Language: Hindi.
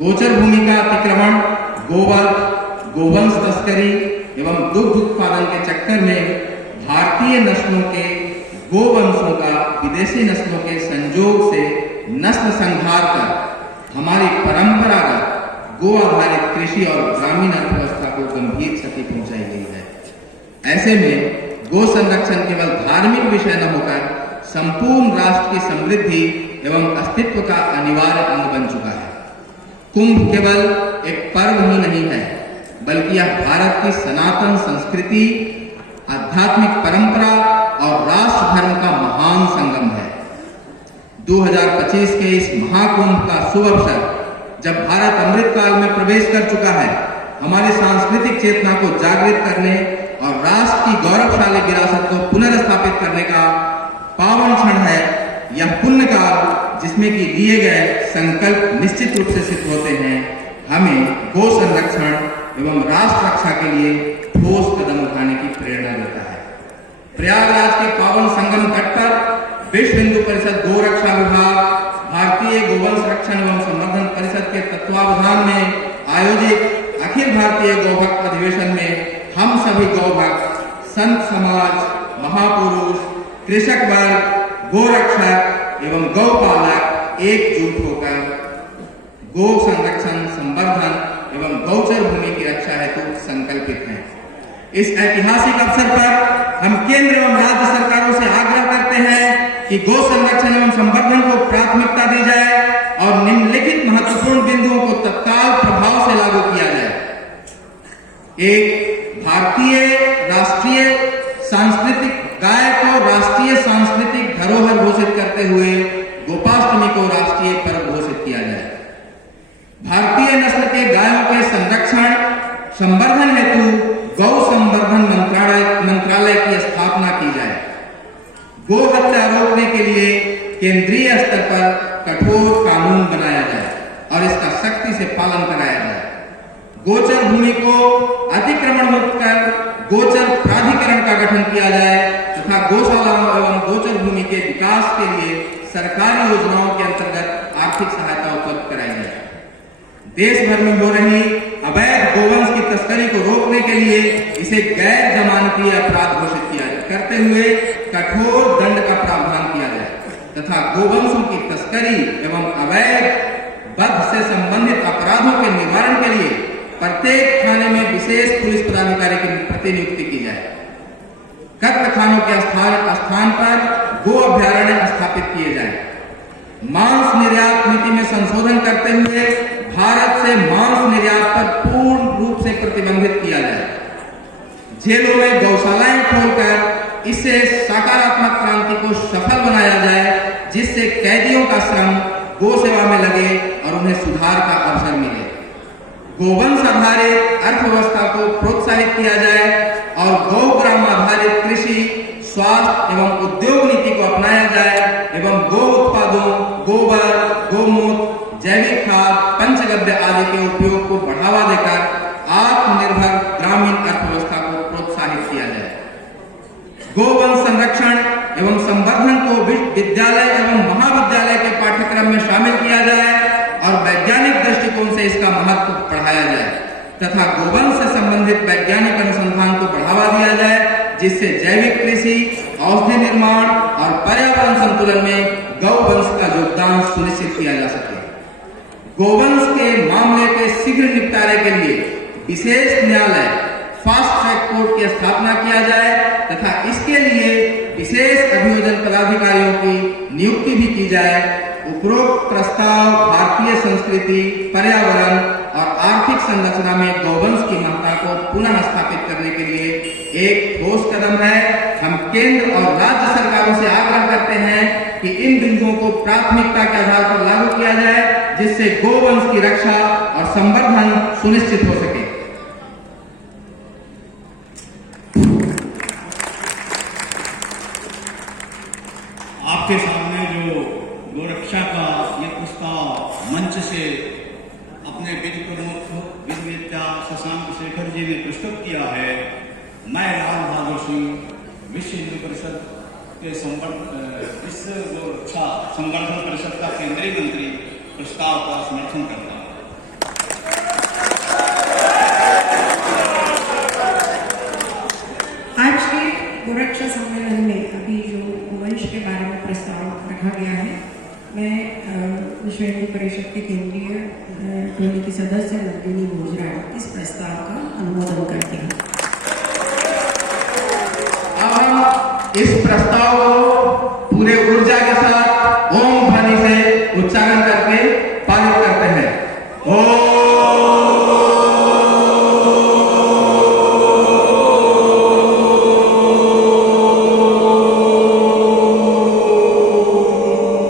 गोचर भूमि का अतिक्रमण, गोवध, गोवंश तस्करी एवं दुग्ध उत्पादन के चक्कर में भारतीय नस्लों के गोवंशों का विदेशी नस्लों के संयोग से नस्ल संहार कर हमारी परंपरागत गो आधारित कृषि और ग्रामीण अर्थव्यवस्था को गंभीर क्षति पहुंचाई गई है। ऐसे में गो संरक्षण केवल धार्मिक विषय न होकर संपूर्ण राष्ट्र की समृद्धि एवं अस्तित्व का अनिवार्य अंग बन चुका है। कुंभ केवल एक पर्व ही नहीं है, बल्कि यह भारत की सनातन संस्कृति, आध्यात्मिक परंपरा और राष्ट्र धर्म का महान संगम है। 2025 के इस महाकुंभ का शुभ अवसर जब भारत अमृत काल में प्रवेश कर चुका है, हमारी सांस्कृतिक चेतना को जागृत करने और राष्ट्र की गौरवशाली विरासत को पुनर्स्थापित करने का पावन क्षण है। यह पुण्य काल जिसमें कि लिए गए संकल्प निश्चित रूप से सिद्ध होते हैं, हमें गो संरक्षण एवं राष्ट्र रक्षा के लिए ठोस कदम उठाने की प्रेरणा देता है। प्रयागराज के पावन संगम तट पर विश्व हिंदू परिषद गो रक्षा विभाग, भारतीय गोवंश रक्षण एवं संवर्धन परिषद के तत्वावधान में आयोजित अखिल भारतीय गौभक्त अधिवेशन में हम सभी गौभक्त, संत समाज, महापुरुष, कृषक वर्ग, गोरक्षक एवं गौपालक एकजुट होकर गो संरक्षण, संवर्धन एवं गौचर भूमि की रक्षा हेतु संकल्पित हैं। इस ऐतिहासिक अवसर पर हम केंद्र एवं राज्य सरकारों से आग्रह करते हैं कि गो संरक्षण एवं संवर्धन को प्राथमिकता दी जाए और निम्नलिखित महत्वपूर्ण बिंदुओं को तत्काल प्रभाव से लागू किया जाए। एक, भारतीय राष्ट्रीय सांस्कृतिक गाय को राष्ट्रीय सांस्कृतिक धरोहर घोषित करते हुए गोपाष्टमी को राष्ट्रीय पर्व घोषित किया जाए। भारतीय नस्ल के गायों के संरक्षण संवर्धन हेतु गौ संवर्धन मंत्रालय की स्थापना की जाए। गो हत्या रोकने के लिए केंद्रीय स्तर पर कठोर कानून बनाया जाए और इसका सख्ती से पालन कराया जाए। गोचर भूमि को अतिक्रमण मुक्त कर गोचर प्राधिकरण का गठन किया जाए तथा गौशालाओं एवं गोचर भूमि के विकास के लिए सरकारी योजनाओं के अंतर्गत आर्थिक सहायता उपलब्ध कराई जाए। देश भर में हो रही अवैध गोवंश की तस्करी को रोकने के लिए इसे गैर जमानती अपराध घोषित किया करते हुए कठोर दंड का प्रावधान किया जाए तथा गोवंशों की तस्करी एवं अवैध वध से संबंधित अपराधों के निवारण के लिए प्रत्येक थाने में विशेष पुलिस पदाधिकारी की प्रतिनियुक्ति की जाए। कत्ल खानों के स्थान पर गो अभ्यारण्य स्थापित किए जाए। मांस निर्यात नीति में संशोधन करते हुए भारत से मांस निर्यात पर पूर्ण रूप से प्रतिबंधित किया जाए। जेलों में गौशालाएं खोलकर इससे सकारात्मक क्रांति को सफल बनाया जाए, जिससे कैदियों का श्रम गो सेवा में लगे और उन्हें सुधार का अवसर मिले। गोवंश आधारित अर्थव्यवस्था को प्रोत्साहित किया जाए और गौग्राम आधारित कृषि, स्वास्थ्य एवं उद्योग नीति को अपनाया जाए एवं गो उत्पादों, गोबर, गोमूत्र, जैविक खाद, पंचगव्य आदि के उपयोग को बढ़ावा देकर आत्मनिर्भर ग्रामीण अर्थव्यवस्था को प्रोत्साहित किया जाए। गोवंश संरक्षण एवं संवर्धन को विद्यालय एवं महाविद्यालय के पाठ्यक्रम में शामिल किया जाए और वैज्ञानिक दृष्टिकोण से इसका महत्व बढ़ाया जाए तथा गोवंश से संबंधित वैज्ञानिक अनुसंधान को बढ़ावा दिया जाए, जिससे जैविक कृषि, औषधि निर्माण और पर्यावरण संतुलन में गौवंश का योगदान सुनिश्चित किया जा सके। गोवंश के मामले के शीघ्र निपटारे के लिए विशेष न्यायालय फास्ट ट्रैक कोर्ट की स्थापना किया जाए तथा इसके लिए विशेष अभियोजन पदाधिकारियों की नियुक्ति भी की जाए। उपरोक्त प्रस्ताव भारतीय संस्कृति, पर्यावरण और आर्थिक संरचना में गौवंश की महत्ता को पुनः स्थापित करने के लिए एक ठोस कदम है। हम केंद्र और राज्य सरकारों से आग्रह करते हैं कि इन बिंदुओं को प्राथमिकता के आधार पर लागू किया जाए, जिससे गोवंश की रक्षा और संवर्धन सुनिश्चित हो सके। आपके सामने जो गोरक्षा का ये प्रस्ताव मंच से अपने विधि प्रमुख विद्या शशांक शेखर जी ने प्रस्तुत किया है, मैं लाल बहादुर सिंह विश्व हिंदू परिषद के विश्व गोरक्षा संवर्धन परिषद का केंद्रीय मंत्री प्रस्ताव का समर्थन करता हूँ। प्रस्ताव रखा गया है। मैं विश्व हिंदू परिषद के केंद्रीय टोली की सदस्य नंदिनी भोजराव इस प्रस्ताव का अनुमोदन करती हूँ। अब हम इस प्रस्ताव को पूरे ऊर्जा